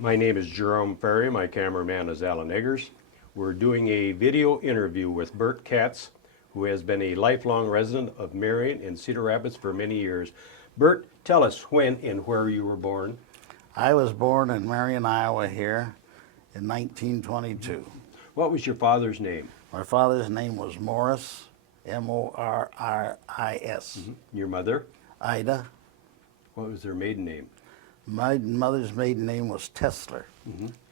My name is Jerome Ferry. My cameraman is Alan Eggers. We're doing a video interview with Bert Katz, who has been a lifelong resident of Marion in Cedar Rapids for many years. Bert, tell us when and where you were born. I was born in Marion, Iowa here in 1922. What was your father's name? My father's name was Morris, M-O-R-R-I-S. Your mother? Ida. What was their maiden name? My mother's maiden name was Tessler,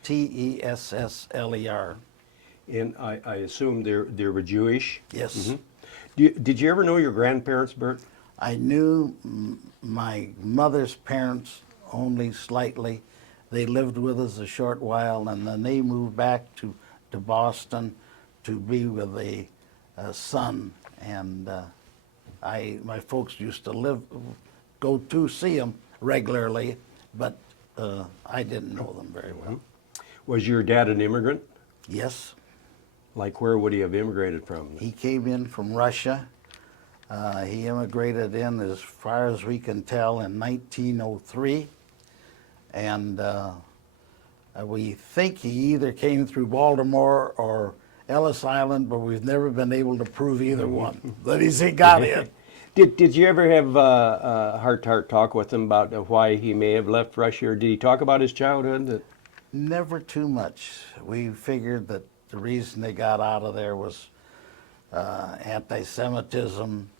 T-E-S-S-L-E-R. And I assume they were Jewish? Yes. Did you ever know your grandparents, Bert? I knew my mother's parents only slightly. They lived with us a short while, and then they moved back to Boston to be with a son. And my folks used to go to see them regularly, but I didn't know them very well. Was your dad an immigrant? Yes. Like where would he have immigrated from? He came in from Russia. He immigrated in, as far as we can tell, in 1903. And we think he either came through Baltimore or Ellis Island, but we've never been able to prove either one. That he got in. Did you ever have a heart-to-heart talk with him about why he may have left Russia, or did he talk about his childhood? Never too much. We figured that the reason they got out of there was anti-Semitism.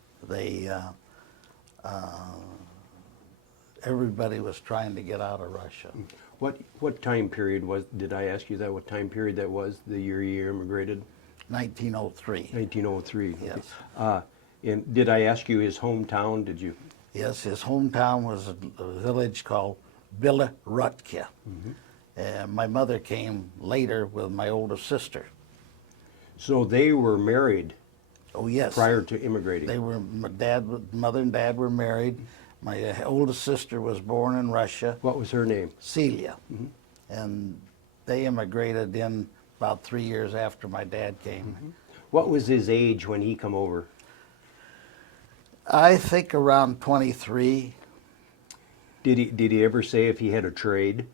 Everybody was trying to get out of Russia. What time period did I ask you that? What time period that was, the year you immigrated? 1903. 1903. Yes. And did I ask you his hometown? Did you? Yes, his hometown was a village called Billerudke. My mother came later with my older sister. So they were married. Oh yes. Prior to immigrating. They were. Mother and dad were married. My oldest sister was born in Russia. What was her name? Celia. And they immigrated in about 3 years after my dad came. What was his age when he come over? I think around 23. Did he ever say if he had a trade?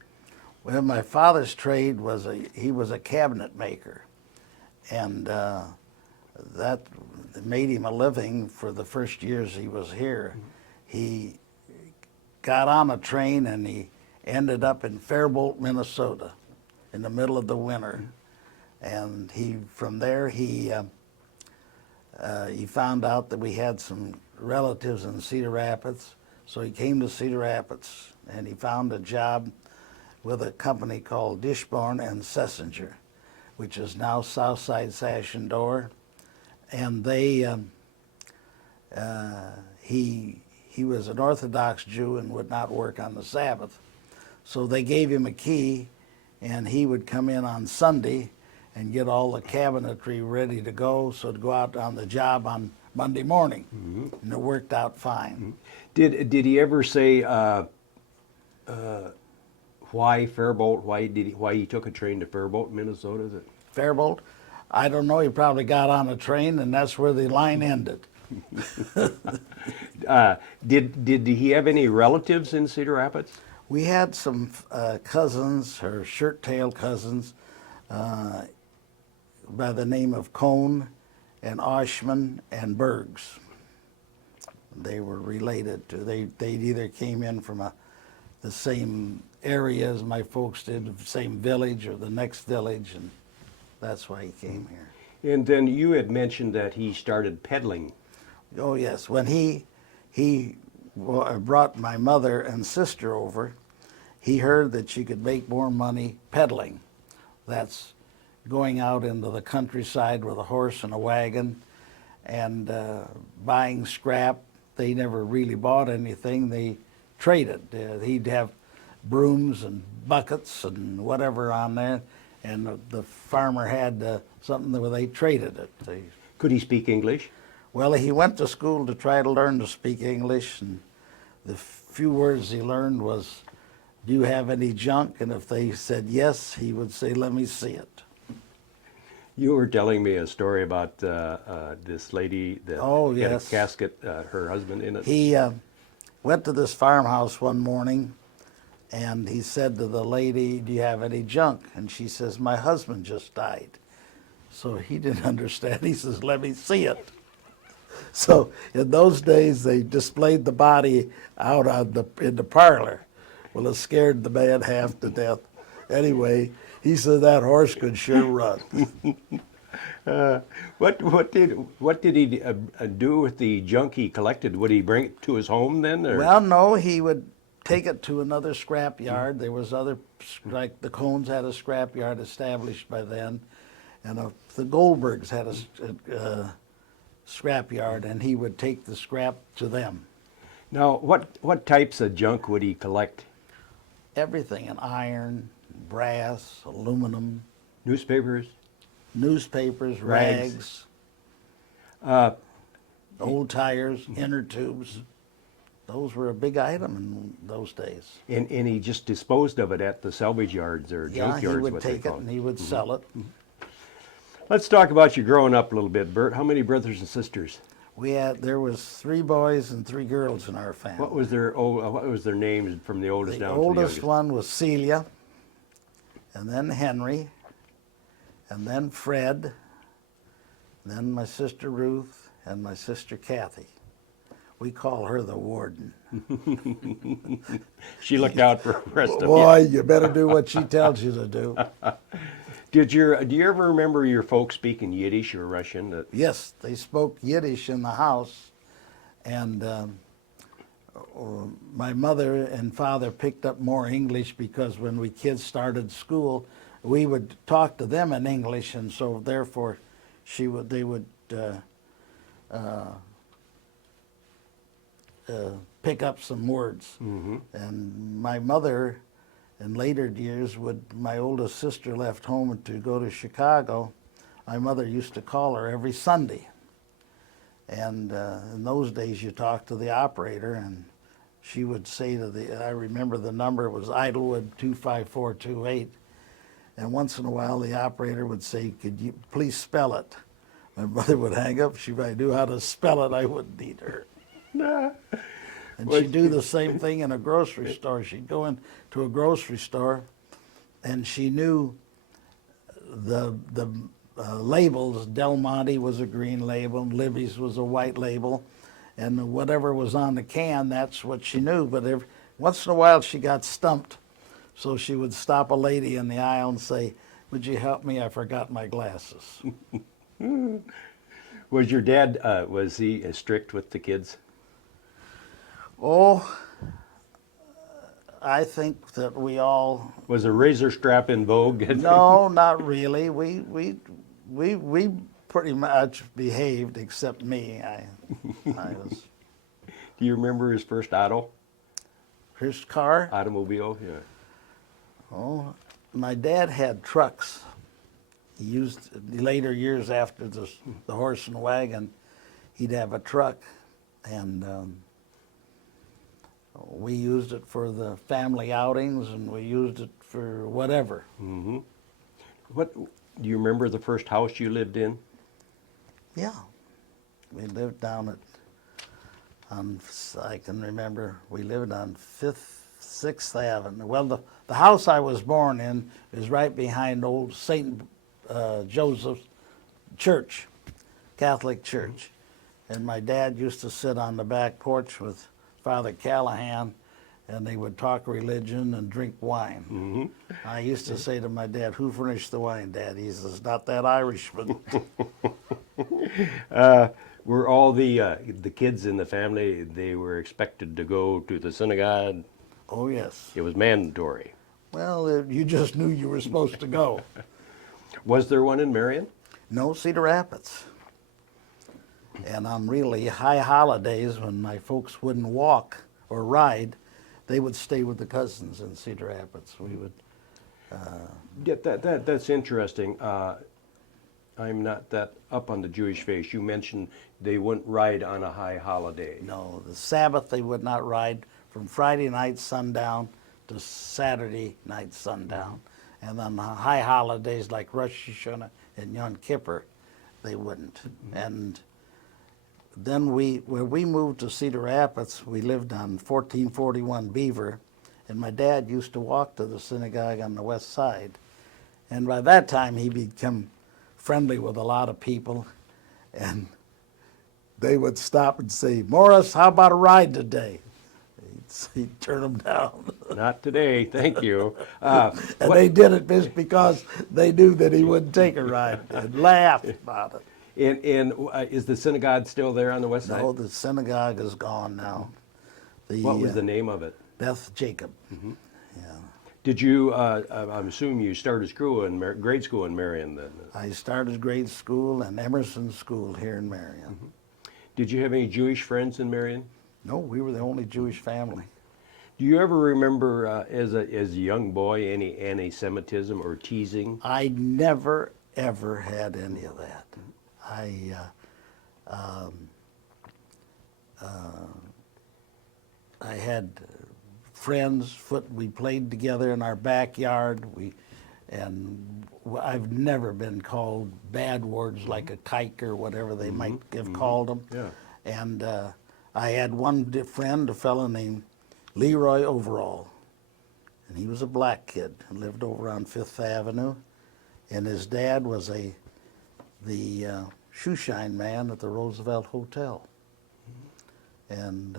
Well, my father's trade was he was a cabinet maker, and that made him a living for the first years he was here. He got on a train and he ended up in Faribault, Minnesota, in the middle of the winter, and from there he found out that we had some relatives in Cedar Rapids, so he came to Cedar Rapids and he found a job with a company called Dishborn and Sessinger, which is now Southside Sash and Door. And he was an Orthodox Jew and would not work on the Sabbath. So they gave him a key, and he would come in on Sunday and get all the cabinetry ready to go, so to go out on the job on Monday morning. And it worked out fine. Did he ever say why Faribault? Why he took a train to Faribault, Minnesota? Faribault? I don't know. He probably got on a train, and that's where the line ended. Did he have any relatives in Cedar Rapids? We had some cousins, or shirt-tail cousins, by the name of Cohn and Oshman and Bergs. They were related to. They either came in from the same area as my folks did, the same village or the next village, and that's why he came here. And then you had mentioned that he started peddling. Oh yes, when he brought my mother and sister over, he heard that she could make more money peddling. That's going out into the countryside with a horse and a wagon and buying scrap. They never really bought anything. They traded. He'd have brooms and buckets and whatever on there, and the farmer had something where they traded it. Could he speak English? Well, he went to school to try to learn to speak English, and the few words he learned was, "Do you have any junk?" And if they said yes, he would say, "Let me see it." You were telling me a story about this lady that had a casket, her husband in it. He went to this farmhouse one morning, And he said to the lady, "Do you have any junk?" And she says, "My husband just died." So he didn't understand. He says, "Let me see it." So in those days, they displayed the body out in the parlor. Well, it scared the man half to death. Anyway, he said that horse could sure run. What did he do with the junk he collected? Would he bring it to his home then? Or? Well, no, he would take it to another scrap yard. There was other, like the Cones had a scrap yard established by then, and the Goldbergs had a scrap yard, and he would take the scrap to them. Now, what types of junk would he collect? Everything, and iron, brass, aluminum, Newspapers? newspapers, Rags. rags, old tires, inner tubes. Those were a big item in those days. And he just disposed of it at the salvage yards or Yeah, junk he yards, would what they take it call and he would sell it. Let's talk about you growing up a little bit, Bert. How many brothers and sisters? There was 3 boys and 3 girls in our family. What was their names from the oldest The down to the oldest youngest? one was Celia, and then Henry, and then Fred, then my sister Ruth, and my sister Kathy. We call her the warden. She looked out for the rest of you. Boy, you better do what she tells you to do. Do you ever remember your folks speaking Yiddish or Russian? Yes, they spoke Yiddish in the house, and my mother and father picked up more English because when we kids started school, we would talk to them in English, and so therefore they would pick up some words. Mm-hmm. And my mother, in later years, my oldest sister left home to go to Chicago, my mother used to call her every Sunday. And in those days, you talked to the operator, and she would say I remember the number was Idlewood 25428. And once in a while, the operator would say, "Could you please spell it?" My mother would hang up. If I knew how to spell it, I wouldn't need her. And she'd do the same thing in a grocery store. She'd go into a grocery store, and she knew the labels. Del Monte was a green label, and Libby's was a white label, and whatever was on the can, that's what she knew. But once in a while, she got stumped, so she would stop a lady in the aisle and say, "Would you help me? I forgot my glasses." Was your dad, was he strict with the kids? Oh, I think that we all. Was a razor strap in vogue? No, not really. We pretty much behaved, except me. I was. Do you remember his first His car? automobile? Yeah. Oh, my dad had trucks. He used later years after the horse and wagon, he'd have a truck, and we used it for the family outings, and we used it for whatever. Mm-hmm. What do you remember the first house you lived in? Yeah, we lived down I can remember we lived on 6th Avenue. Well, the house I was born in is right behind old St. Joseph's Church, Catholic Church. And my dad used to sit on the back porch with Father Callahan, and they would talk religion and drink wine. Mm-hmm. I used to say to my dad, "Who furnished the wine, Dad?" He says, "Not that Irishman." Were all the kids in the family, they were expected to go to the synagogue? Oh, yes. It was mandatory. Well, you just knew you were supposed to go. Was there one in Marion? No, Cedar Rapids. And on really high holidays, when my folks wouldn't walk or ride, they would stay with the cousins in Cedar Rapids. We would. That's interesting. I'm not that up on the Jewish faith. You mentioned they wouldn't ride on a high holiday. No, the Sabbath they would not ride from Friday night sundown to Saturday night sundown. And on the high holidays like Rosh Hashanah and Yom Kippur, they wouldn't. Mm-hmm. And then when we moved to Cedar Rapids, we lived on 1441 Beaver, And my dad used to walk to the synagogue on the west side. And by that time, he became friendly with a lot of people. And they would stop and say, Morris, how about a ride today? He'd turn them down. Not today, thank you. And they did it just because they knew that he wouldn't take a ride and laughed about it. And is the synagogue still there on the west side? No, the synagogue is gone now. What was the name of it? Beth Jacob. Yeah. Did you, I'm assuming you started school in grade school in Marion then? I started grade school and Emerson School here in Marion. Did you have any Jewish friends in Marion? No, we were the only Jewish family. Do you ever remember, as a young boy, any anti-Semitism or teasing? I never, ever had any of that. I had friends, we played together in our backyard, and I've never been called bad words like a kike or whatever they might have called them. Yeah. And I had one friend, a fellow named Leroy Overall, and he was a black kid and lived over on Fifth Avenue, and his dad was the shoeshine man at the Roosevelt Hotel. And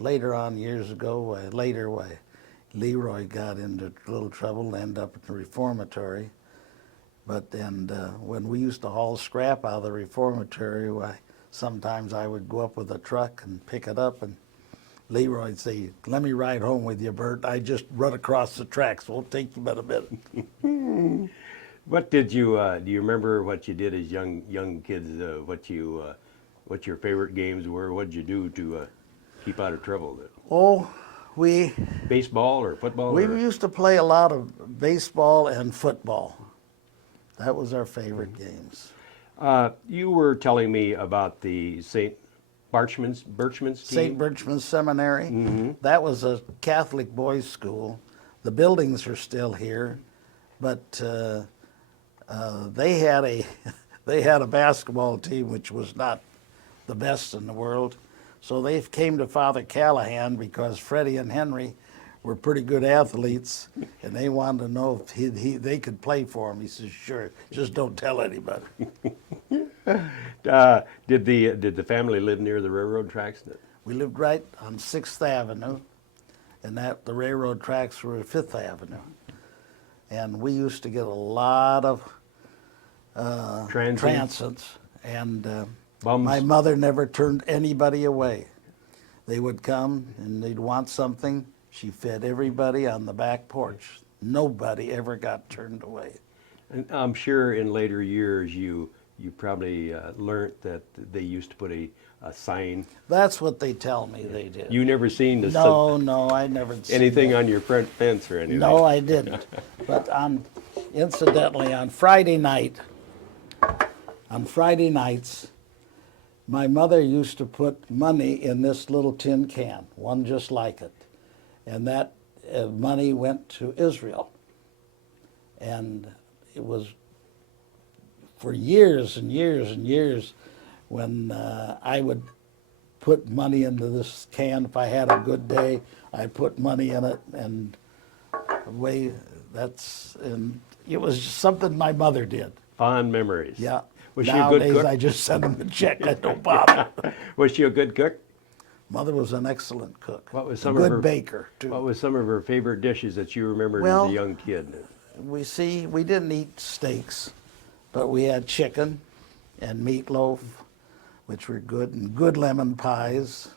later on, years ago, Leroy got into a little trouble, ended up at the reformatory. But then when we used to haul scrap out of the reformatory, sometimes I would go up with a truck and pick it up, and Leroy'd say, "Let me ride home with you, Bert. I just run across the tracks. Won't take you but a minute." What did you, do you remember what you did as young kids, what your favorite games were? What did you do to keep out of trouble? Oh, Baseball or football? we used to play a lot of baseball and football. That was our favorite games. You were telling me about the St. Birchman's team? St. Birchman's Seminary. That was a Catholic boys' school. The buildings are still here, but they had a basketball team which was not the best in the world. So they came to Father Callahan because Freddie and Henry were pretty good athletes, and they wanted to know if they could play for him. He says, "Sure, just don't tell anybody." Did the family live near the railroad tracks? We lived right on 6th Avenue, and the railroad tracks were at 5th Avenue. And we used to get a lot of transients, and Bums. my mother never turned anybody away. They would come and they'd want something. She fed everybody on the back porch. Nobody ever got turned away. And I'm sure in later years you probably learned that they used to put a sign. That's what they tell me they did. You never seen the No, I never seen anything that. on your front fence or anything? No, I didn't. But incidentally, on Friday nights, my mother used to put money in this little tin can, one just like it. And that money went to Israel. And it was for years and years and years when I would put money into this can. If I had a good day, I'd put money in it, and it was just something my mother did. Fond memories. Yeah. Was she a Nowadays, good cook? I just send them a check. I don't bother. Was she a good cook? Mother was an excellent cook. What was a some of good her baker too. What was some of her favorite dishes that you remembered as Well, a young kid? We didn't eat steaks, but we had chicken and meatloaf, which were good, and good lemon pies.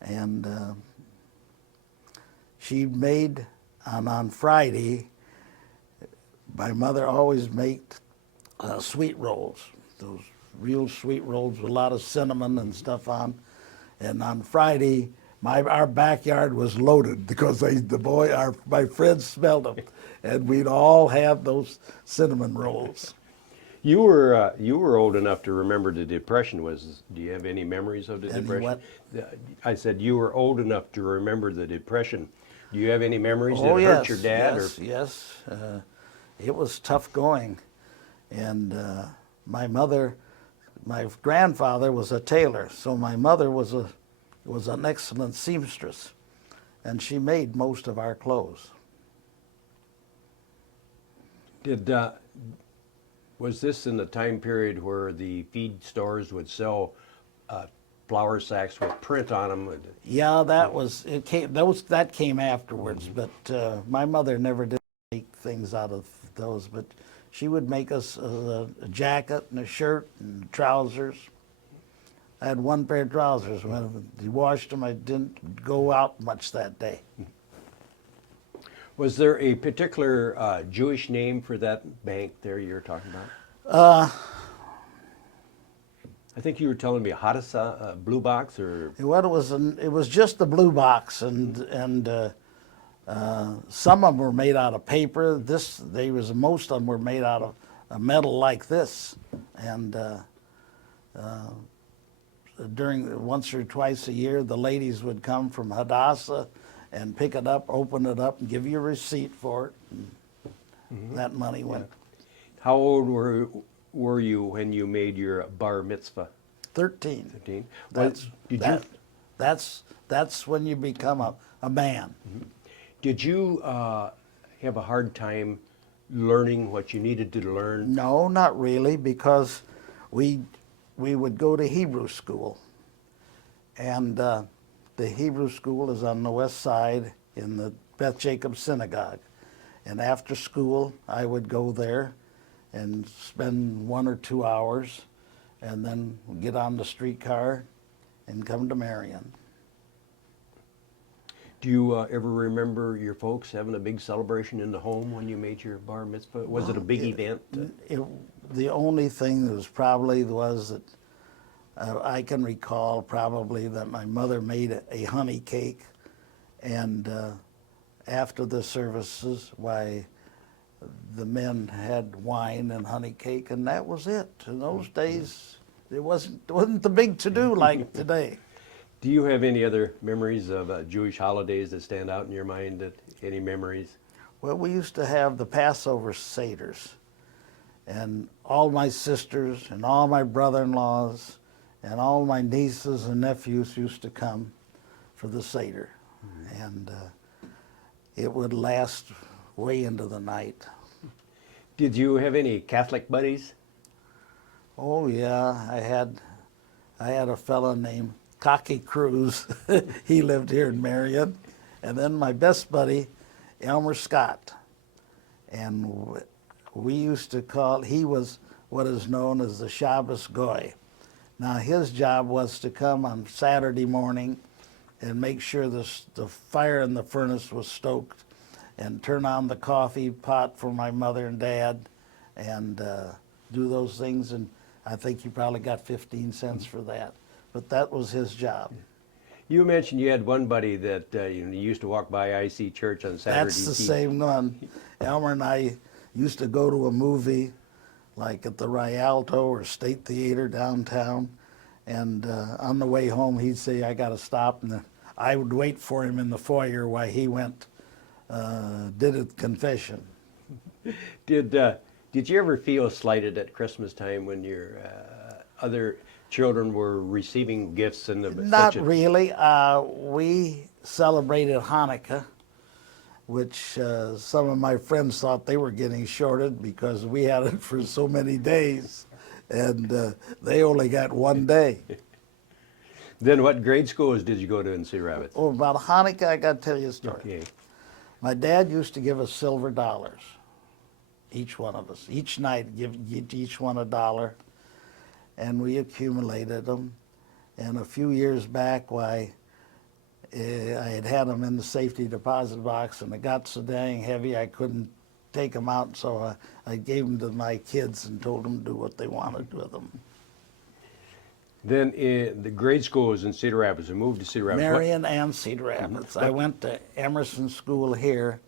And she made on Friday. My mother always made sweet rolls, those real sweet rolls with a lot of cinnamon and stuff on. And on Friday, our backyard was loaded because my friends smelled them, and we'd all have those cinnamon rolls. You were old enough to remember the Depression. Do you have any memories of the Depression? What? I said you were old enough to remember the Depression. Do you have any memories that Yes, hurt your dad? Yes. It was tough going, and my grandfather was a tailor, so my mother was an excellent seamstress, and she made most of our clothes. Was this in the time period where the feed stores would sell flour sacks with print on them? Yeah, that came afterwards, but my mother never did make things out of those, but she would make us a jacket and a shirt and trousers. I had one pair of trousers. When I washed them, I didn't go out much that day. Was there a particular Jewish name for that bank there you're talking about? I think you were telling me Hadassah Blue Box, or What it was just the blue box, and some of them were made out of paper. Most of them were made out of a metal like this, and once or twice a year, the ladies would come from Hadassah and pick it up, open it up, and give you a receipt for it. And that money went. How old were you when you made your bar mitzvah? 13. 13. That's when you become a man. Did you have a hard time learning what you needed to learn? No, not really, because we would go to Hebrew school, and the Hebrew school is on the west side in the Beth Jacob Synagogue. And after school, I would go there and spend 1 or 2 hours, and then get on the streetcar and come to Marion. Do you ever remember your folks having a big celebration in the home when you made your bar mitzvah? Was it a big event? The only thing that was that I can recall probably that my mother made a honey cake, and after the services, the men had wine and honey cake, and that was it. In those days, it wasn't the big to-do like today. Do you have any other memories of Jewish holidays that stand out in your mind? Any memories? Well, we used to have the Passover Seders, and all my sisters and all my brother-in-laws and all my nieces and nephews used to come for the Seder. And it would last way into the night. Did you have any Catholic buddies? Oh yeah, I had a fellow named Cocky Cruz. He lived here in Marion. And then my best buddy, Elmer Scott. And we used to he was what is known as the Shabbos Goy. Now his job was to come on Saturday morning and make sure the fire in the furnace was stoked, and turn on the coffee pot for my mother and dad, and do those things. And I think he probably got 15 cents for that. But that was his job. You mentioned you had one buddy that you used to walk by IC Church on Saturday. That's the same one. Elmer and I used to go to a movie like at the Rialto or State Theater downtown, and on the way home he'd say, I got to stop, and I would wait for him in the foyer while he went, did a confession. Did you ever feel slighted at Christmas time when your other children were receiving gifts and Not really. We celebrated Hanukkah, which some of my friends thought they were getting shorted because we had it for so many days, and they only got one day. Then what grade schools did you go to in Cedar Rapids? Oh, about Hanukkah, I got to tell you a story. Okay. My dad used to give us silver dollars, each one of us. Each night, give each one $1, and we accumulated them. And a few years back, I had them in the safety deposit box, and it got so dang heavy I couldn't take them out, so I gave them to my kids and told them to do what they wanted with them. Then the grade school was in Cedar Rapids. We moved to Cedar Rapids. Marion and Cedar Rapids. I went to Emerson School here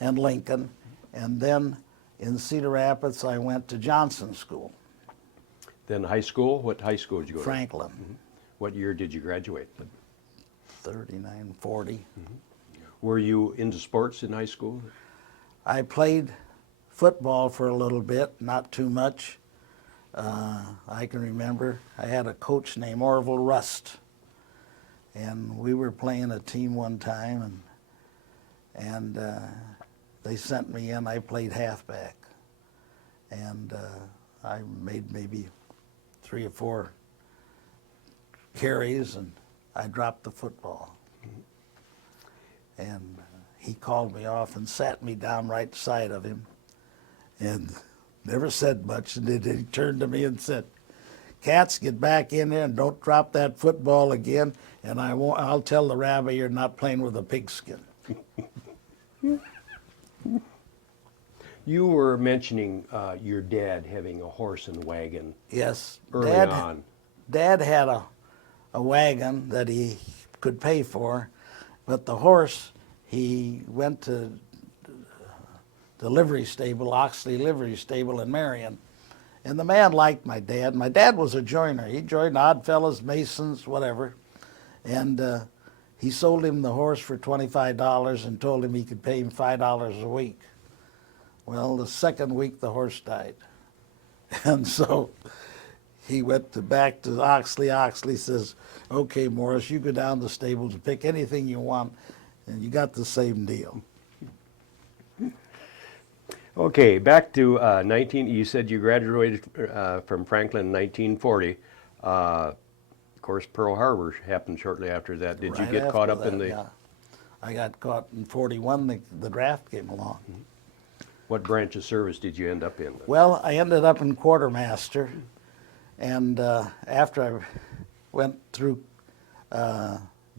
and Lincoln, and then in Cedar Rapids I went to Johnson School. Then high school? What high school did you go Franklin. to? What year did you graduate? 39, 40. Were you into sports in high school? I played football for a little bit, not too much. I can remember I had a coach named Orville Rust, and we were playing a team one time, and and they sent me in. I played halfback, and I made maybe 3 or 4 carries, and I dropped the football. And he called me off and sat me down right side of him, and never said much. And then he turned to me and said, "Katz, get back in there and don't drop that football again. And I'll tell the rabbi you're not playing with a pigskin." You were mentioning your dad having a horse and wagon Yes, early on. Dad had a wagon that he could pay for, but the horse, he went to the livery stable, Oxley Livery Stable in Marion. And the man liked my dad. My dad was a joiner. He joined Oddfellows, Masons, whatever. And he sold him the horse for $25 and told him he could pay him $5 a week. Well, the second week the horse died. And so he went back to Oxley. Oxley says, "Okay, Morris, you go down the stables and pick anything you want, and you got the same deal." Okay, back to you said you graduated from Franklin in 1940. Of course, Pearl Harbor happened shortly after that. Did you Right get caught after up in that, the... yeah. I got caught in 41. The draft came along. What branch of service did you end up in? Well, I ended up in quartermaster, and after I went through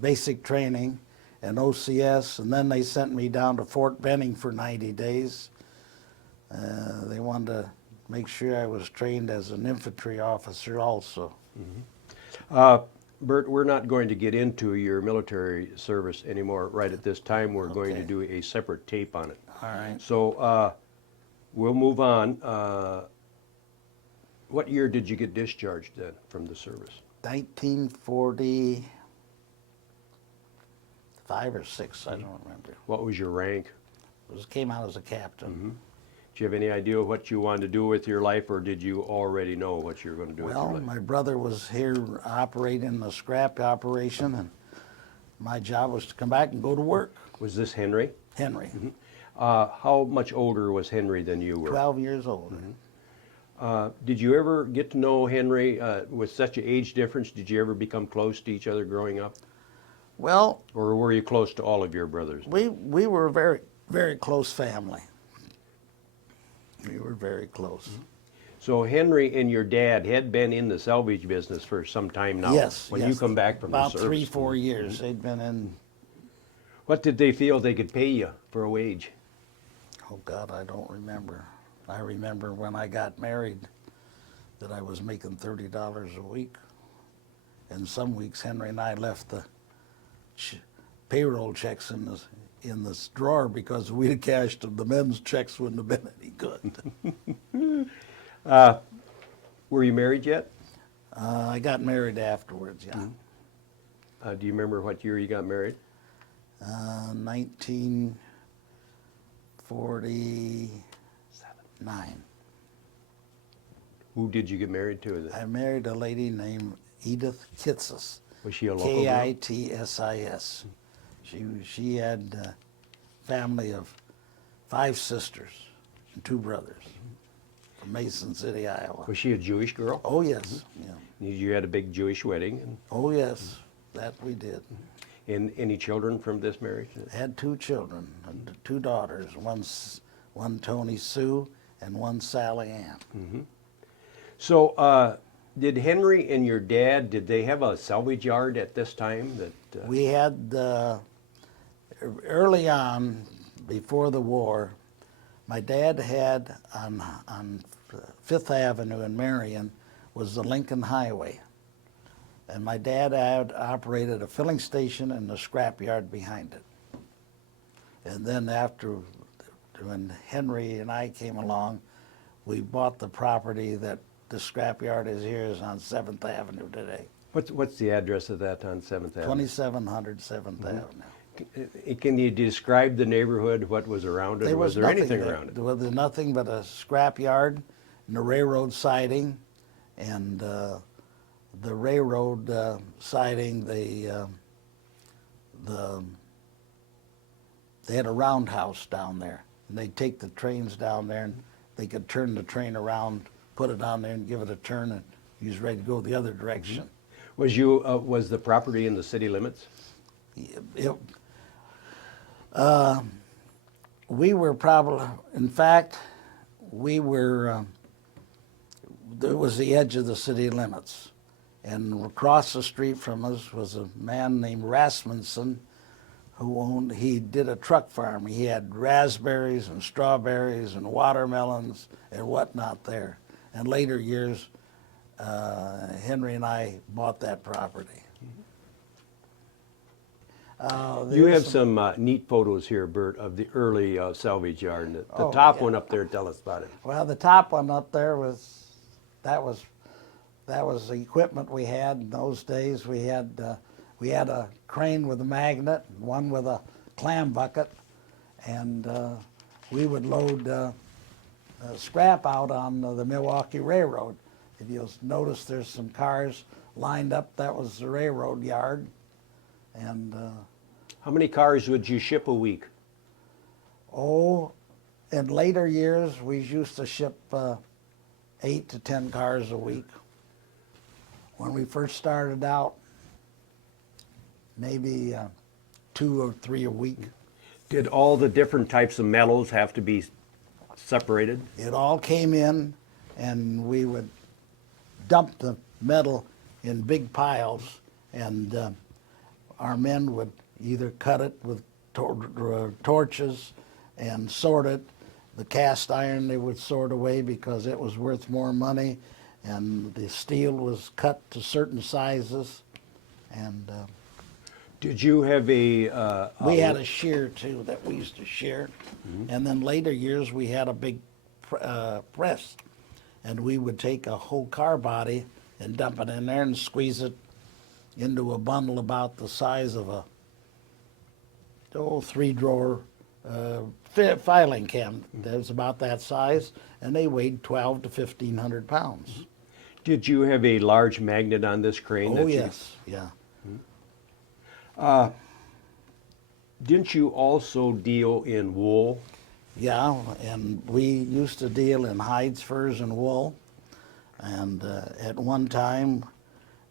basic training and OCS, and then they sent me down to Fort Benning for 90 days. They wanted to make sure I was trained as an infantry officer also. Bert, we're not going to get into your military service anymore right at this time. We're going to Okay. do a separate tape on it. All right. So we'll move on. What year did you get discharged then from the service? 1945 or 6, I don't remember. What was your rank? Came out as a captain. Do you have any idea what you wanted to do with your life, or did you already know what you were going to do with your Well, life? my brother was here operating the scrap operation, and my job was to come back and go to work. Was this Henry? Henry, How much older was Henry than you were? 12 years old. Did you ever get to know Henry with such an age difference? Did you ever become close to each other growing up? Well, Or were you close to all of your brothers? we were a very, very close family. We were very close. So Henry and your dad had been in the salvage business for some time now. Yes. When yes. you come back from about the service. 3-4 years, they'd been in. What did they feel they could pay you for a wage? Oh God, I don't remember. I remember when I got married that I was making $30 a week, and some weeks Henry and I left the payroll checks in this drawer because we'd have cashed them. The men's checks wouldn't have been any good. Were you married yet? I got married afterwards, yeah. Do you remember what year you got married? 1949. Who did you get married to? I married a lady named Edith Kitsis. Was she a local girl? Kitsis. She had a family of 5 sisters and 2 brothers from Mason City, Iowa. Was she a Jewish girl? Oh yes, yeah. You had a big Jewish wedding. And Oh yes, that we did. any children from this marriage? Had 2 children, 2 daughters. One Tony Sue and one Sally Ann. So, did Henry and your dad, did they have a salvage yard at this time? That We had early on, before the war, my dad had on Fifth Avenue in Marion was the Lincoln Highway, and my dad had operated a filling station and a scrap yard behind it. And then when Henry and I came along, we bought the property that the scrap yard is on 7th Avenue today. what's the address of that on 7th Avenue? 2700 7th Avenue. Can you describe the neighborhood, what was around it? Was there anything around it? There was nothing but a scrap yard and a railroad siding, and the railroad siding, the They had a roundhouse down there, and they'd take the trains down there, and they could turn the train around, put it on there, and give it a turn, and he was ready to go the other direction. Was the property in the city limits? It, we were probably, in fact, we were, it was the edge of the city limits. And across the street from us was a man named Rasmussen he did a truck farm. He had raspberries and strawberries and watermelons and whatnot there. In later years, Henry and I bought that property. You have some neat photos here, Bert, of the early salvage yard. The top one up there, tell us about it. Well, the top one up there was the equipment we had in those days. We had a crane with a magnet, one with a clam bucket, and we would load scrap out on the Milwaukee Railroad. If you'll notice, there's some cars lined up. That was the railroad yard. And how many cars would you ship a week? In later years, we used to ship 8 to 10 cars a week. When we first started out, maybe 2 or 3 a week. Did all the different types of metals have to be separated? It all came in, and we would dump the metal in big piles, and our men would either cut it with torches and sort it. The cast iron they would sort away because it was worth more money, and the steel was cut to certain sizes. And did you have a... we had a shear too that we used to shear. Mm-hmm. And then later years we had a big press, and we would take a whole car body and dump it in there and squeeze it into a bundle about the size of a 3-drawer filing cabinet. That was about that size, and they weighed 1,200 to 1,500 pounds. Did you have a large magnet on this crane? Oh, yes, yeah. Didn't you also deal in wool? Yeah, and we used to deal in hides, furs, and wool. And at one time,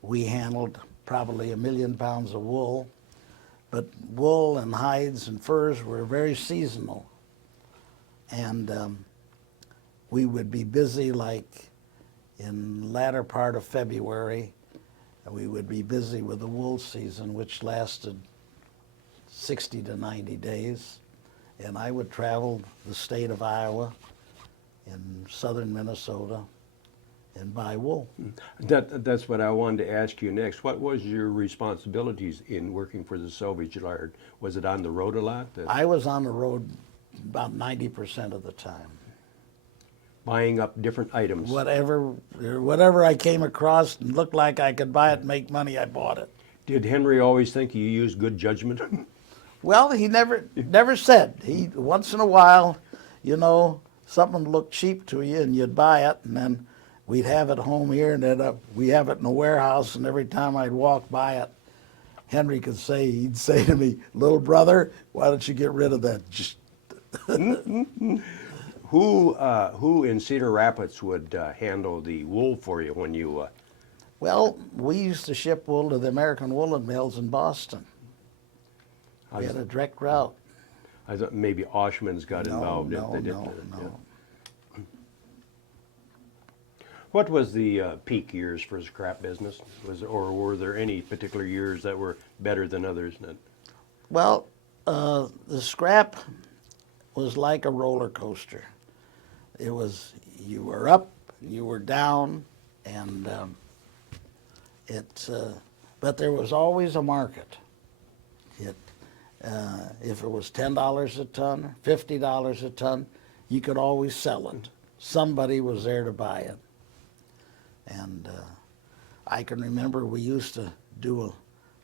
we handled probably 1 million pounds of wool. But wool and hides and furs were very seasonal. And we would be busy like in the latter part of February. We would be busy with the wool season, which lasted 60 to 90 days. And I would travel the state of Iowa in southern Minnesota and buy wool. That's what I wanted to ask you next. What was your responsibilities in working for the salvage yard? Was it on the road a lot? I was on the road about 90% of the time. Buying up different items? Whatever I came across and looked like I could buy it and make money, I bought it. Did Henry always think you used good judgment? Well, he never said. He once in a while, something looked cheap to you and you'd buy it, and then we'd have it home here, and then we have it in the warehouse, and every time I'd walk by it, he'd say to me, "Little brother, why don't you get rid of that?" Who in Cedar Rapids would handle the wool for you when you... Well, we used to ship wool to the American Woolen Mills in Boston. We had a direct route. I thought maybe Oshman's got involved. No. What was the peak years for the scrap business? Or were there any particular years that were better than others? Well, the scrap was like a roller coaster. It was, you were up, you were down, and but there was always a market. If it was $10 a ton, $50 a ton, you could always sell it. Somebody was there to buy it. And I can remember we used to do a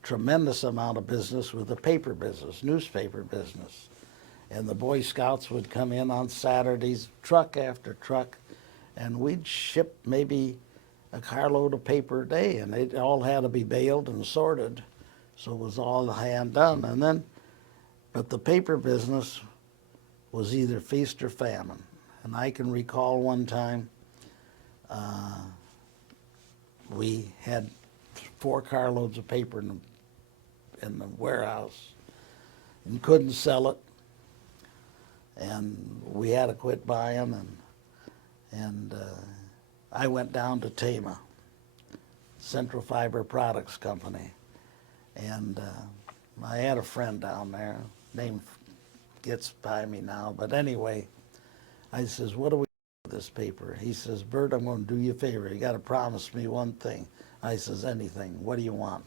tremendous amount of business with the paper business, newspaper business. And the Boy Scouts would come in on Saturdays, truck after truck, and we'd ship maybe a carload of paper a day, and it all had to be baled and sorted, so it was all hand done. And then But the paper business was either feast or famine. And I can recall one time we had 4 carloads of paper in the warehouse and couldn't sell it. And we had to quit buying, and I went down to Tama, Central Fiber Products Company, and I had a friend down there, name gets by me now, but anyway, I says, what do we do with this paper? He says, Bert, I'm going to do you a favor. You got to promise me one thing. I says, anything. What do you want?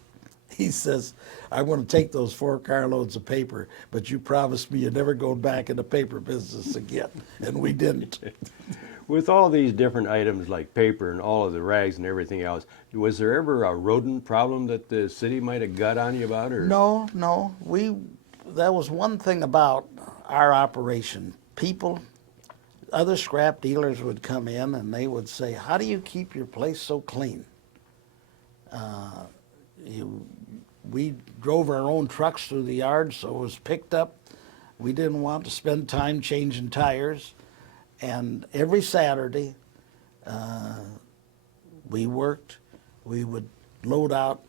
He says, I'm going to take those 4 carloads of paper, but you promised me you'd never go back in the paper business again. And we didn't. With all these different items like paper and all of the rags and everything else, was there ever a rodent problem that the city might have got on you about? Or? No. That was one thing about our operation. People, other scrap dealers would come in and they would say, how do you keep your place so clean? We drove our own trucks through the yard, so it was picked up. We didn't want to spend time changing tires. And every Saturday, we worked. We would load out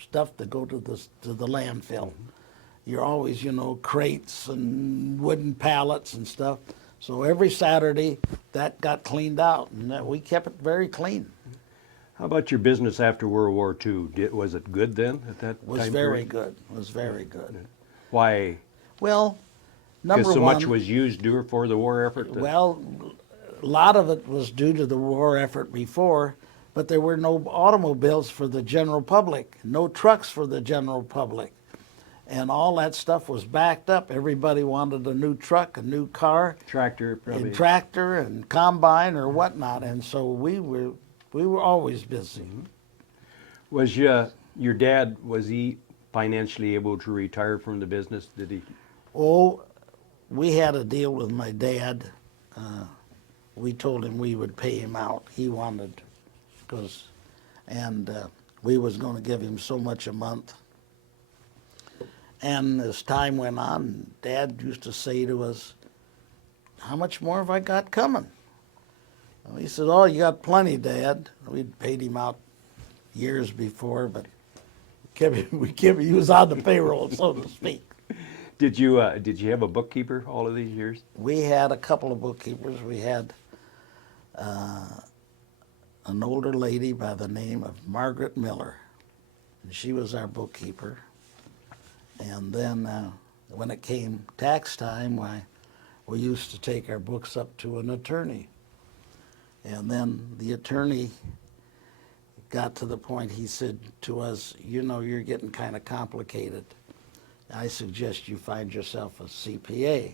stuff to go to the landfill. You're always, crates and wooden pallets and stuff. So every Saturday, that got cleaned out, and we kept it very clean. How about your business after World War II? Was it good then at that time? Was very good. Was very good. Why? Well, number Because so one, much was used for the war effort? Well, a lot of it was due to the war effort before, but there were no automobiles for the general public, no trucks for the general public. And all that stuff was backed up. Everybody wanted a new truck, a new car. Tractor, probably. And tractor and combine or whatnot. And so we were always busy. Was your dad, was he financially able to retire from the business? Did he? Oh, we had a deal with my dad. We told him we would pay him out. He wanted, we was going to give him so much a month. And as time went on, Dad used to say to us, how much more have I got coming? And he said, oh, you got plenty, Dad. We'd paid him out years before, but he was on the payroll, so to speak. Did you have a bookkeeper all of these years? We had a couple of bookkeepers. We had an older lady by the name of Margaret Miller, and she was our bookkeeper. And then when it came tax time, we used to take our books up to an attorney. And then the attorney got to the point, he said to us, you're getting kind of complicated. I suggest you find yourself a CPA.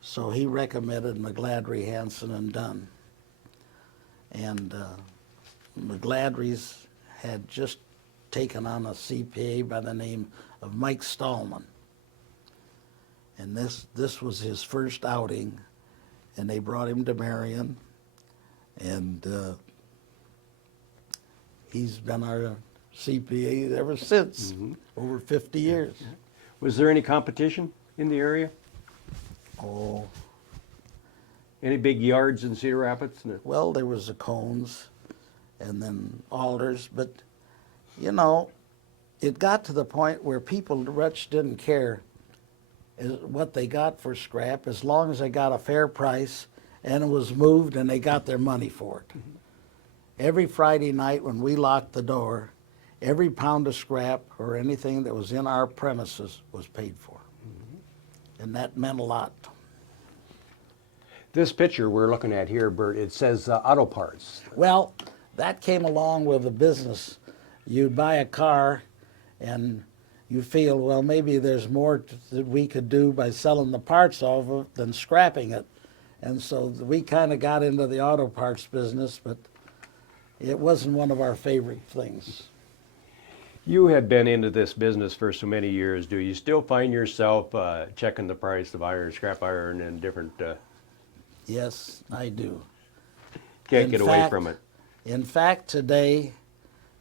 So he recommended McGladrey, Hanson, and Dunn. And McGladrey's had just taken on a CPA by the name of Mike Stallman. And this was his first outing, and they brought him to Marion, and he's been our CPA ever since, over 50 years. Was there any competition in the area? Oh, Any big yards in Cedar Rapids? well, there was the Cones and then Alders, but it got to the point where people much didn't care what they got for scrap as long as they got a fair price and it was moved and they got their money for it. Every Friday night when we locked the door, every pound of scrap or anything that was in our premises was paid for. And that meant a lot. This picture we're looking at here, Bert, it says auto parts. Well, that came along with the business. You'd buy a car and you feel, well, maybe there's more that we could do by selling the parts of it than scrapping it. And so we kind of got into the auto parts business, but it wasn't one of our favorite things. You have been into this business for so many years. Do you still find yourself checking the price of iron, scrap iron, and different... Yes, I do. Can't get away from it. In fact, today,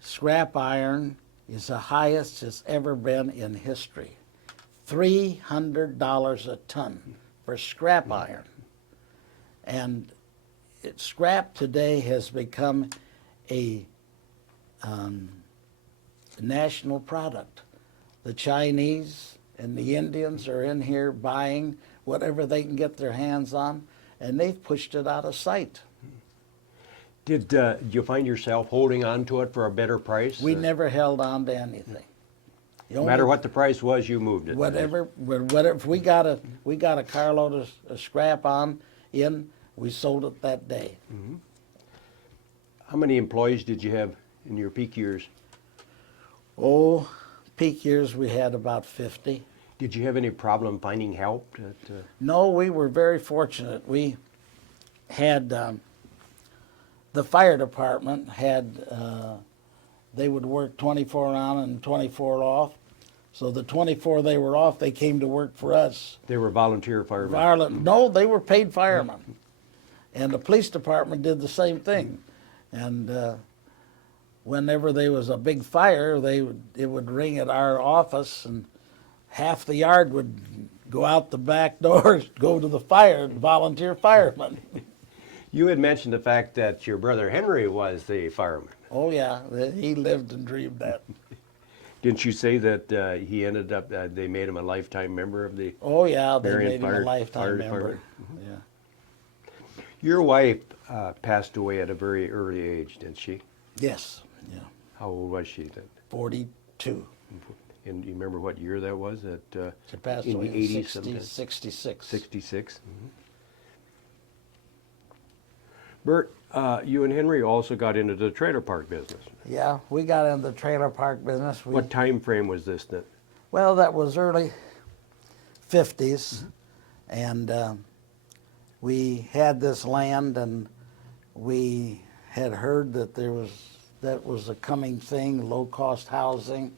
scrap iron is the highest it's ever been in history. $300 a ton for scrap iron. And scrap today has become a national product. The Chinese and the Indians are in here buying whatever they can get their hands on, and they've pushed it out of sight. Did you find yourself holding on to it for a better price? We never held on to anything. No matter what the price was, you moved it. Whatever, if we got a carload of scrap in, we sold it that day. Mm-hmm. How many employees did you have in your peak years? Oh, peak years we had about 50. Did you have any problem finding help? No, we were very fortunate. We had the fire department had they would work 24 on and 24 off. So the 24 they were off, they came to work for us. They were volunteer firemen? No, they were paid firemen. And the police department did the same thing. And whenever there was a big fire, it would ring at our office, and half the yard would go out the back doors, go to the fire, volunteer firemen. You had mentioned the fact that your brother Henry was the fireman. Oh yeah, he lived and dreamed that. Didn't you say that he ended up, they made him a lifetime member of the Oh yeah, they Marion made him a Fire lifetime member. Department? Yeah. Your wife passed away at a very early age, didn't she? Yes. Yeah. How old was she then? 42. And you remember what year that was? She passed in away the in 80s 66. 66? Mm-hmm. Bert, you and Henry also got into the trailer park business. Yeah, we got into the trailer park business. What time frame was this then? Well, that was early 50s, and we had this land, and we had heard that that was a coming thing, low-cost housing.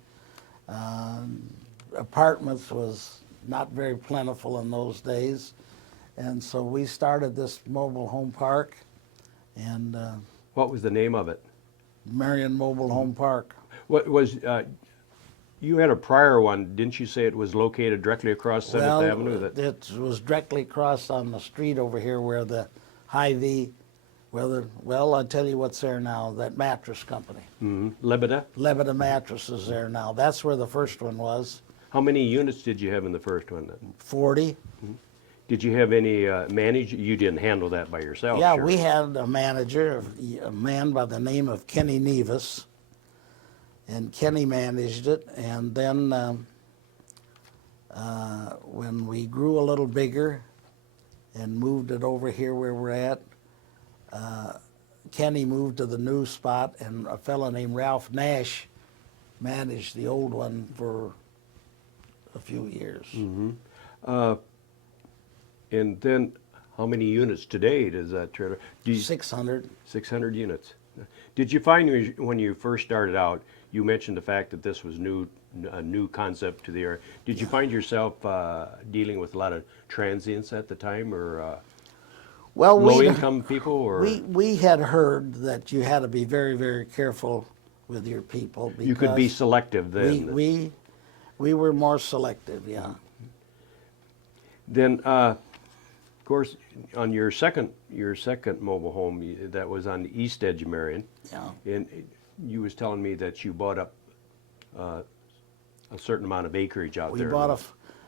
Apartments was not very plentiful in those days, and so we started this mobile home park, and What was the name of it? Marion Mobile Home Park. What was, you had a prior one, didn't you say it was located directly across 7th Avenue? It was directly across on the street over here where the Hy-Vee, well, I'll tell you what's there now, that mattress company. Mm-hmm. Lebeda? Lebeda Mattress is there now. That's where the first one was. How many units did you have in the first one then? 40. Did you have any manager? You didn't handle that by yourself? Yeah, sure. we had a manager, a man by the name of Kenny Nevis, and Kenny managed it. And then when we grew a little bigger and moved it over here where we're at, Kenny moved to the new spot, and a fellow named Ralph Nash managed the old one for a few years. Mm-hmm. And then, how many units today does that trailer? 600. 600 units. Did you find when you first started out, you mentioned the fact that this was a new concept to the area. Did you find yourself dealing with a lot of transients at the time, or Well, low-income people? Or we had heard that you had to be very, very careful with your people. you could be because selective then. we were more selective, yeah. Then, of course, on your second mobile home, that was on the east edge of Marion. Yeah. And you was telling me that you bought up a certain amount of acreage out We there. bought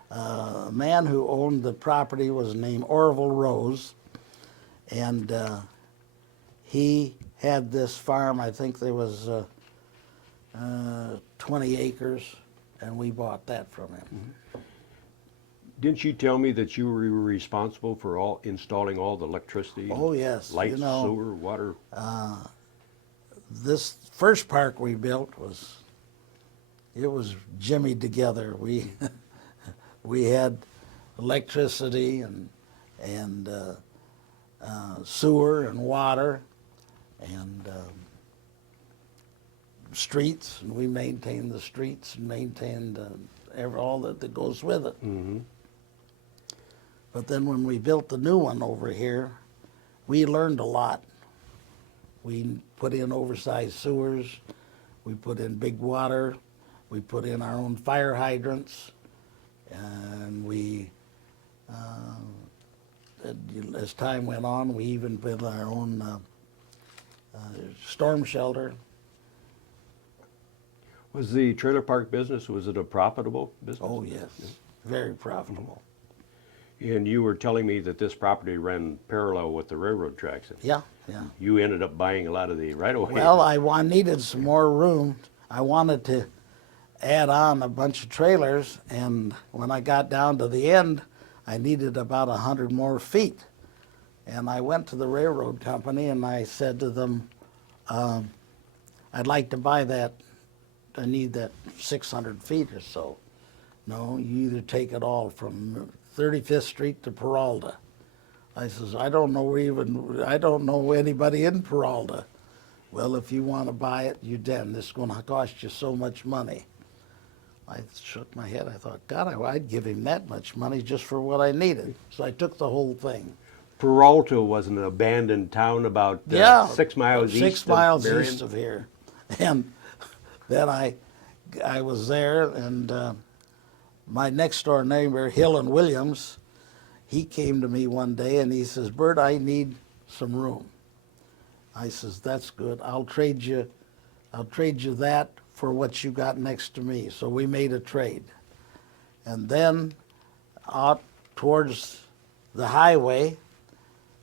a man who owned the property was named Orville Rose, and he had this farm. I think there was 20 acres, and we bought that from him. Mm-hmm. Didn't you tell me that you were responsible for installing all the electricity? Oh yes, Lights, sewer, water. This first park we built was jimmied together. We had electricity and sewer and water and streets, and we maintained the streets and maintained all that goes with it. Mm-hmm. But then when we built the new one over here, we learned a lot. We put in oversized sewers, we put in big water, we put in our own fire hydrants, And we, as time went on, we even built our own storm shelter. Was the trailer park business, was it a profitable business? Oh, yes, very profitable. And you were telling me that this property ran parallel with the railroad tracks. Yeah, yeah. You ended up buying a lot of the right-of-way. Well, I needed some more room. I wanted to add on a bunch of trailers, and when I got down to the end, I needed about 100 more feet. And I went to the railroad company and I said to them, I'd like to buy that. I need that 600 feet or so. No, you either take it all from 35th Street to Peralta. I says, I don't know anybody in Peralta. Well, if you want to buy it, you can. This is going to cost you so much money. I shook my head. I thought, God, I'd give him that much money just for what I needed. So I took the whole thing. Peralta was an abandoned town about 6 miles east 6 miles of Marion. east of here. And then I was there, and my next door neighbor, Hill and Williams, he came to me one day and he says, Bert, I need some room. I says, that's good. I'll trade you that for what you got next to me. So we made a trade. And then out towards the highway,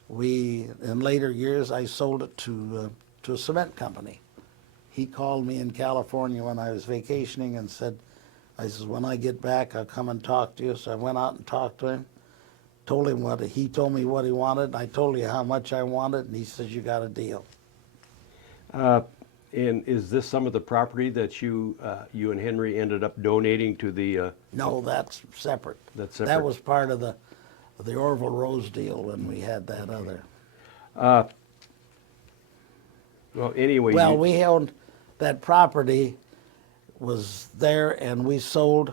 in later years, I sold it to a cement company. He called me in California when I was vacationing and said, I says, when I get back, I'll come and talk to you. So I went out and talked to him, told him he told me what he wanted. I told you how much I wanted, and he says, you got a deal. And is this some of the property that you and Henry ended up donating to the? No, that's separate. That's separate. That was part of the Orville Rose deal when we had that other. Well, anyway. Well, we owned that property was there, and we sold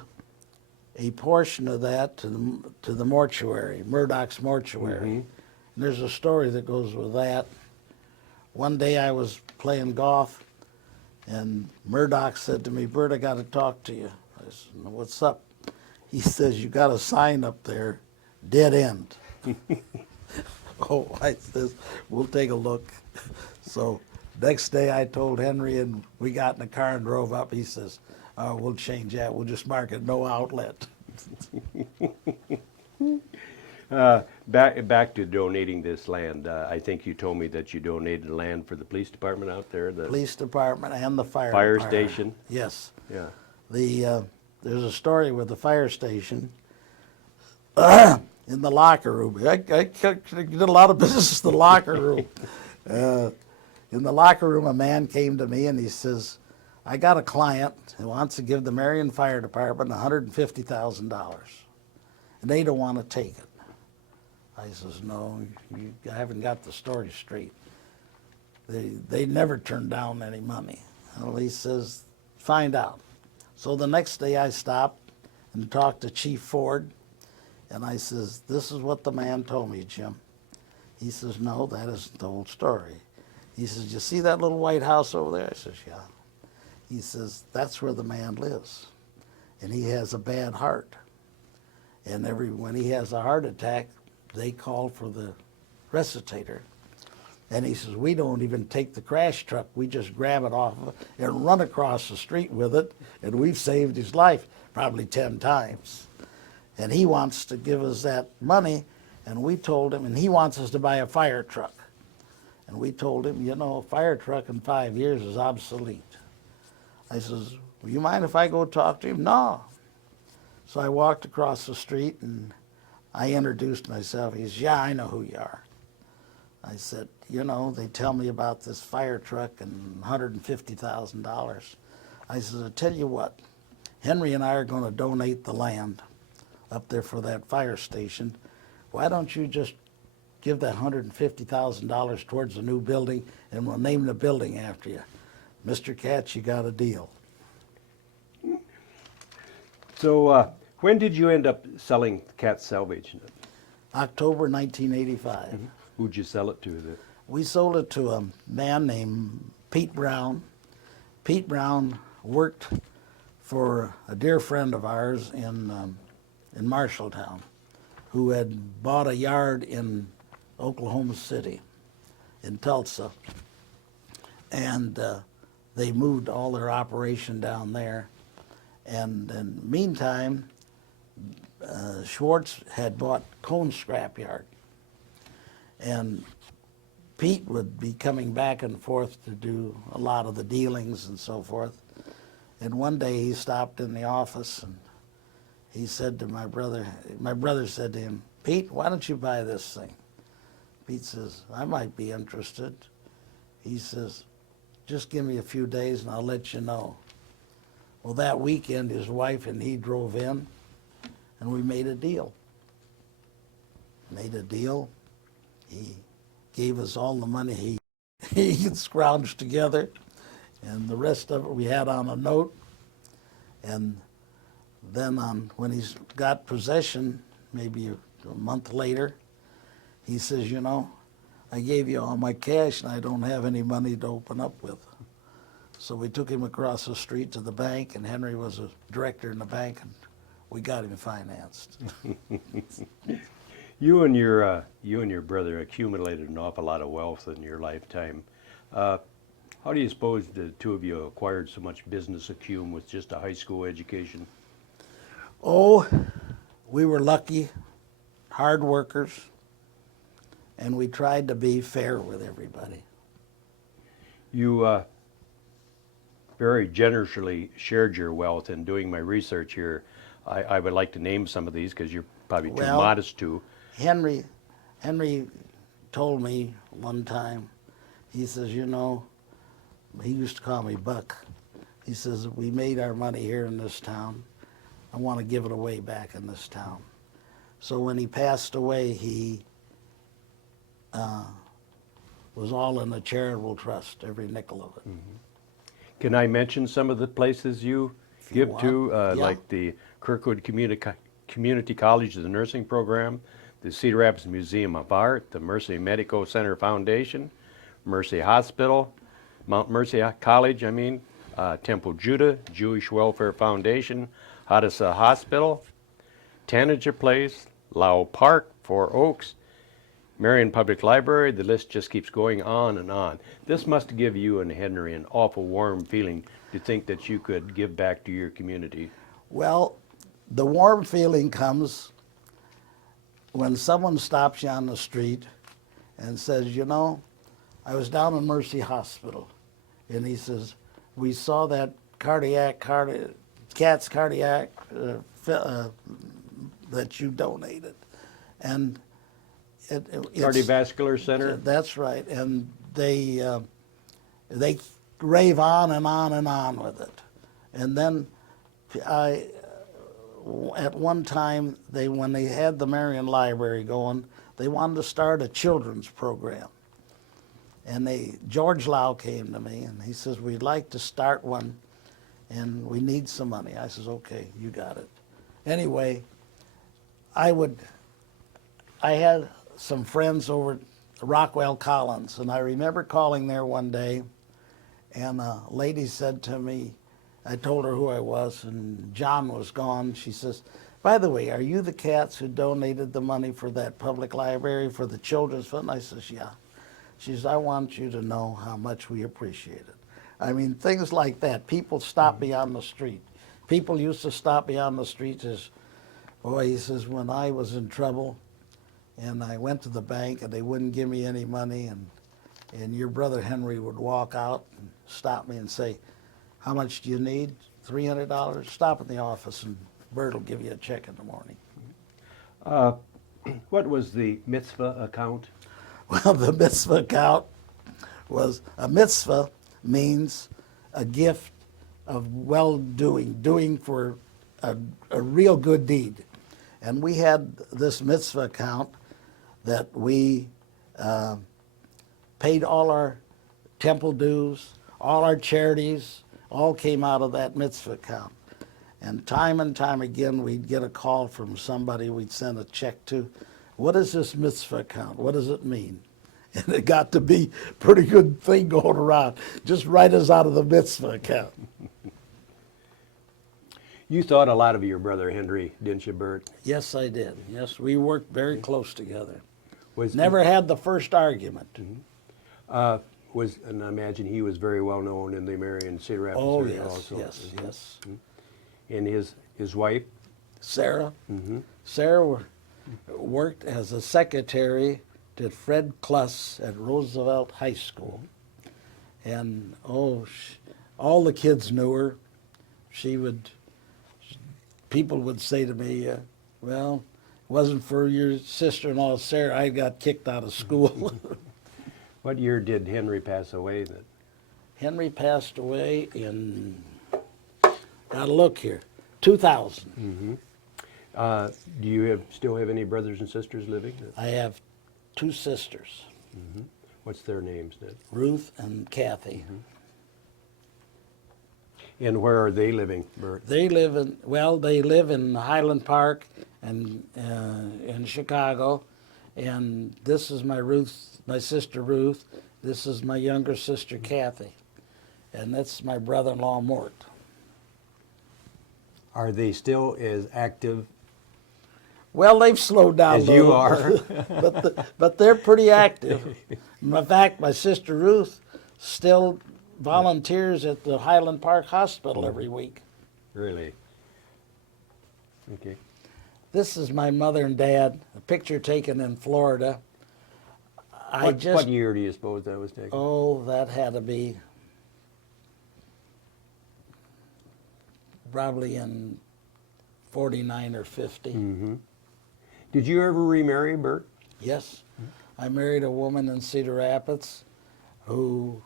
a portion of that to the mortuary, Murdoch's mortuary. Mm-hmm. And there's a story that goes with that. One day I was playing golf, and Murdoch said to me, Bert, I got to talk to you. I said, what's up? He says, you got a sign up there, dead end. Oh, I says, we'll take a look. So next day I told Henry, and we got in the car and drove up. He says, oh, we'll change that. We'll just mark it no outlet. Back to donating this land. I think you told me that you donated land for the police department out there. The Police department and the fire department. station. Yes. Yeah. There's a story with the fire station. In the locker room. I did a lot of business in the locker room. In the locker room, a man came to me and he says, I got a client who wants to give the Marion Fire Department $150,000, and they don't want to take it. I says, no, you haven't got the story straight. They never turn down any money. Well, he says, find out. So the next day I stopped and talked to Chief Ford, and I says, this is what the man told me, Jim. He says, no, that isn't the whole story. He says, you see that little white house over there? I says, yeah. He says, that's where the man lives. And he has a bad heart. And when he has a heart attack, they call for the resuscitator. And he says, we don't even take the crash truck. We just grab it off and run across the street with it. And we've saved his life probably 10 times. And he wants to give us that money. And we told him, and he wants us to buy a fire truck. And we told him, you know, a fire truck in 5 years is obsolete. I says, will you mind if I go talk to him? No. So I walked across the street and I introduced myself. He says, yeah, I know who you are. I said, you know, they tell me about this fire truck and $150,000. I said, I'll tell you what, Henry and I are going to donate the land up there for that fire station. Why don't you just give that $150,000 towards the new building, and we'll name the building after you. Mr. Katz, you got a deal. So when did you end up selling Katz Salvage? October 1985. Mm-hmm. Who'd you sell it to? We sold it to a man named Pete Brown. Pete Brown worked for a dear friend of ours in in Marshalltown who had bought a yard in Oklahoma City, in Tulsa, and they moved all their operation down there. And in the meantime, Schwartz had bought Cone Scrapyard, and Pete would be coming back and forth to do a lot of the dealings and so forth. And one day he stopped in the office and he said to my brother said to him, "Pete, why don't you buy this thing?" Pete says, "I might be interested." He says, "Just give me a few days and I'll let you know." Well, that weekend his wife and he drove in and we made a deal. He gave us all the money he had scrounged together, and the rest of it we had on a note. And then when he got possession, maybe a month later, he says, "You know, I gave you all my cash and I don't have any money to open up with." So we took him across the street to the bank, and Henry was a director in the bank, and we got him financed. You and your brother accumulated an awful lot of wealth in your lifetime. How do you suppose the two of you acquired so much business acumen with just a high school education? Oh, we were lucky, hard workers, and we tried to be fair with everybody. You very generously shared your wealth. In doing my research here, I would like to name some of these because you're probably too modest to. Henry told me one time, he says, "You know," he used to call me Buck. He says, "We made our money here in this town. I want to give it away back in this town." So when he passed away, he was all in the charitable trust, every nickel of it. Mm-hmm. Can I mention some of the places you give to, Yeah. like the Kirkwood Community College of the Nursing Program, the Cedar Rapids Museum of Art, the Mercy Medical Center Foundation, Mercy Hospital, Mount Mercy College, Temple Judah, Jewish Welfare Foundation, Hadassah Hospital, Tanager Place, Lau Park, Four Oaks, Marion Public Library. The list just keeps going on and on. This must give you and Henry an awful warm feeling to think that you could give back to your community. Well, the warm feeling comes when someone stops you on the street and says, "You know, I was down in Mercy Hospital," and he says, "We saw that cat's cardiac that you donated," and it's Cardiovascular Center? That's right, and they rave on and on and on with it. And then at one time, when they had the Marion Library going, they wanted to start a children's program. And George Lau came to me and he says, "We'd like to start one and we need some money." I says, "Okay, you got it." Anyway, I had some friends over at Rockwell Collins, and I remember calling there one day, and a lady said to me, I told her who I was, and John was gone. She says, "By the way, are you the Katz who donated the money for that public library for the children's fund?" I says, "Yeah." She says, "I want you to know how much we appreciate it." I mean, things like that. People stop me on the street. People used to stop me on the street. Says, "Boy," he says, "when I was in trouble and I went to the bank and they wouldn't give me any money, and your brother Henry would walk out and stop me and say, 'How much do you need? $300? Stop in the office and Bert will give you a check in the morning.'" What was the mitzvah account? Well, the mitzvah account was, a mitzvah means a gift of well-doing, doing for a real good deed. And we had this mitzvah account that we paid all our temple dues, all our charities, all came out of that mitzvah account. And time again, we'd get a call from somebody we'd send a check to. "What is this mitzvah account? What does it mean?" And it got to be a pretty good thing going around. Just write us out of the mitzvah account. You thought a lot of your brother Henry, didn't you, Bert? Yes, I did. Yes, we worked very close together. Was Never had the first argument. and I imagine he was very well known in the Marion Cedar Rapids Oh, area yes, also. yes. And his wife. Sarah. Sarah worked as a secretary to Fred Kluss at Roosevelt High School. And, all the kids knew her. People would say to me, well, it wasn't for your sister-in-law, Sarah, I got kicked out of school. What year did Henry pass away then? Henry passed away in, gotta look here, 2000. Do you still have any brothers and sisters living? I have 2 sisters, What's their names then? Ruth and Kathy. And where are they living, Bert? They live in Highland Park and in Chicago. And this is my sister Ruth. This is my younger sister Kathy. And that's my brother-in-law Mort. Are they still as active Well, they've slowed down as a you little, are? but they're pretty active. In fact, my sister Ruth still volunteers at the Highland Park Hospital every week. Really? Okay. This is my mother and dad, a picture taken in Florida. What year do you suppose that was taken? Oh, that had to be probably in 49 or 50. Did you ever remarry, Bert? Yes. I married a woman in Cedar Rapids who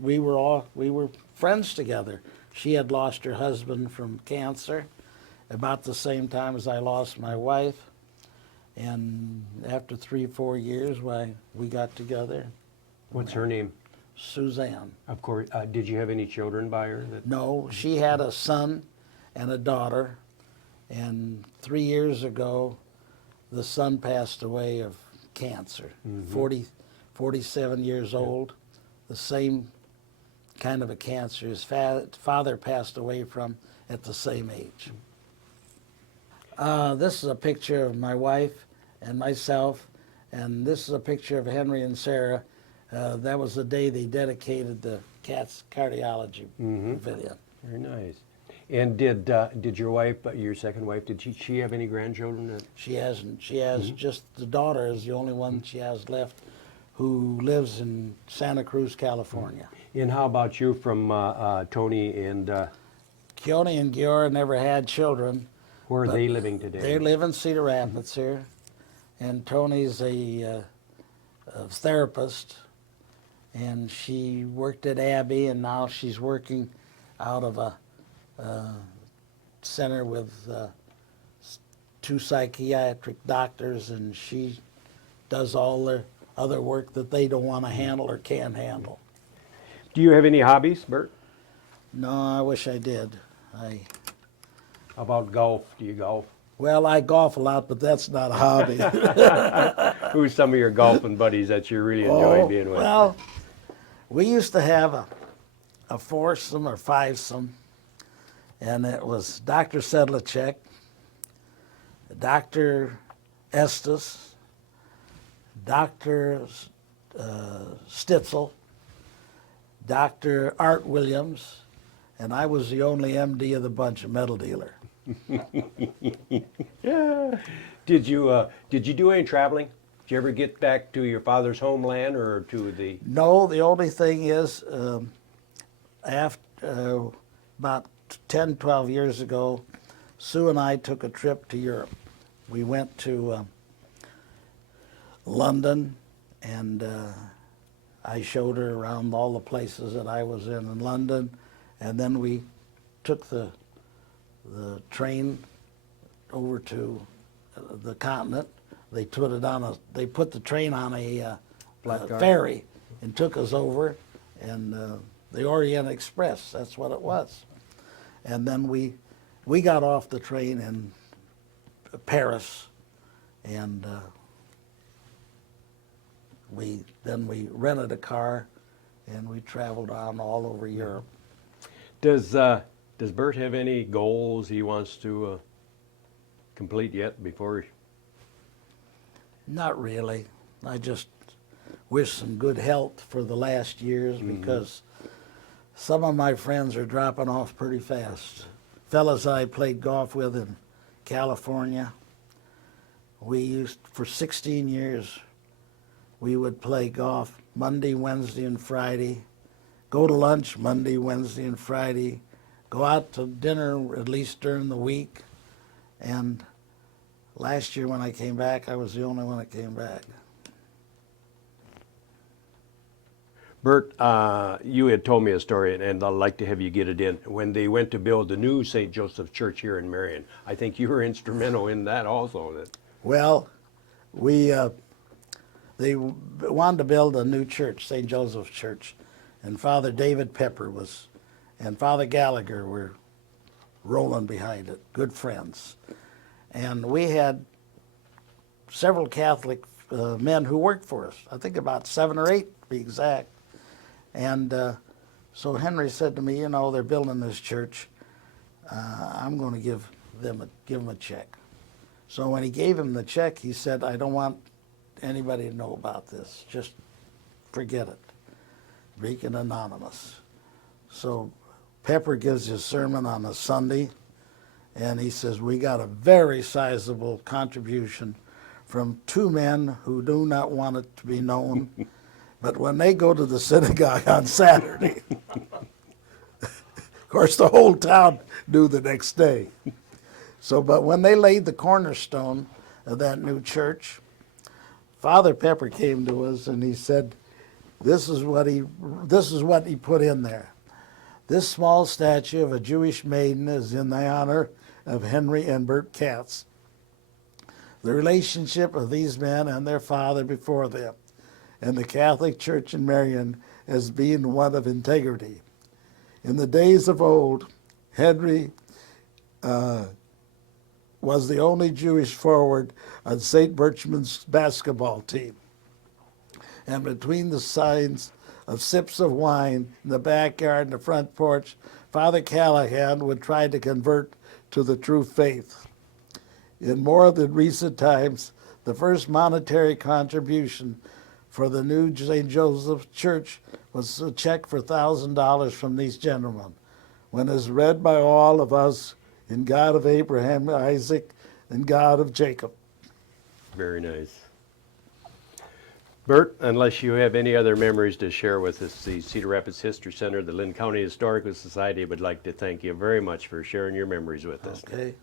we were friends together. She had lost her husband from cancer about the same time as I lost my wife. And after 3-4 years, we got together. What's her name? Suzanne. Of course. Did you have any children by her? No, she had a son and a daughter. And 3 years ago, the son passed away of cancer, 47 years old, the same kind of a cancer his father passed away from at the same age. This is a picture of my wife and myself, and this is a picture of Henry and Sarah. That was the day they dedicated the Katz cardiology pavilion. Very nice. And did your wife, your second wife, did she have any grandchildren? She hasn't. She has just the daughter is the only one she has left, who lives in Santa Cruz, California. And how about you from Tony and Keone and Giora never had children. where are they living today? They live in Cedar Rapids here, and Tony's a therapist, and she worked at Abbey, and now she's working out of a center with 2 psychiatric doctors, and she does all the other work that they don't want to handle or can't handle. Do you have any hobbies, Bert? No, I wish I did. How about golf? Do you golf? Well, I golf a lot, but that's not a hobby. Who's some of your golfing buddies that you really enjoy being with? Well, we used to have a foursome or fivesome, and it was Dr. Sedlacek, Dr. Estes, Dr. Stitzel, Dr. Art Williams, and I was the only MD of the bunch, a metal dealer. Yeah. Did you do any traveling? Did you ever get back to your father's homeland or to the? No, the only thing is, after about 10, 12 years ago, Sue and I took a trip to Europe. We went to London, and I showed her around all the places that I was in London, and then we took the train over to the continent. They put the train on a ferry and took us over, and the Orient Express, that's what it was. And then we got off the train in Paris, and we rented a car, and we traveled on all over Europe. Does Does Bert have any goals he wants to complete yet before? Not really. I just wish some good health for the last years because some of my friends are dropping off pretty fast. Fellas I played golf with in California, we used, for 16 years, we would play golf Monday, Wednesday, and Friday, go to lunch Monday, Wednesday, and Friday, go out to dinner at least during the week, and last year when I came back, I was the only one that came back. Bert, you had told me a story, and I'd like to have you get it in. When they went to build the new St. Joseph's Church here in Marion, I think you were instrumental in that also. Well, they wanted to build a new church, St. Joseph's Church, and Father David Pepper and Father Gallagher were rolling behind it, good friends. And we had several Catholic men who worked for us, I think about 7 or 8 to be exact. And so Henry said to me, you know, they're building this church. I'm going to give them a check. So when he gave him the check, he said, I don't want anybody to know about this. Just forget it. Make it anonymous. So Pepper gives his sermon on a Sunday, and he says, we got a very sizable contribution from 2 men who do not want it to be known. But when they go to the synagogue on Saturday, of course, the whole town knew the next day. So, but when they laid the cornerstone of that new church, Father Pepper came to us and he said, this is what he put in there. This small statue of a Jewish maiden is in the honor of Henry and Bert Katz. The relationship of these men and their father before them, and the Catholic Church in Marion as being one of integrity. In the days of old, Henry was the only Jewish forward on St. Berchmann's basketball team. And between the signs of sips of wine in the backyard and the front porch, Father Callahan would try to convert to the true faith. In more than recent times, the first monetary contribution for the new St. Joseph's Church was a check for $1,000 from these gentlemen. When is read by all of us in God of Abraham, Isaac, and God of Jacob. Very nice. Bert, unless you have any other memories to share with us, the Cedar Rapids History Center, the Linn County Historical Society would like to thank you very much for sharing your memories with us. Okay.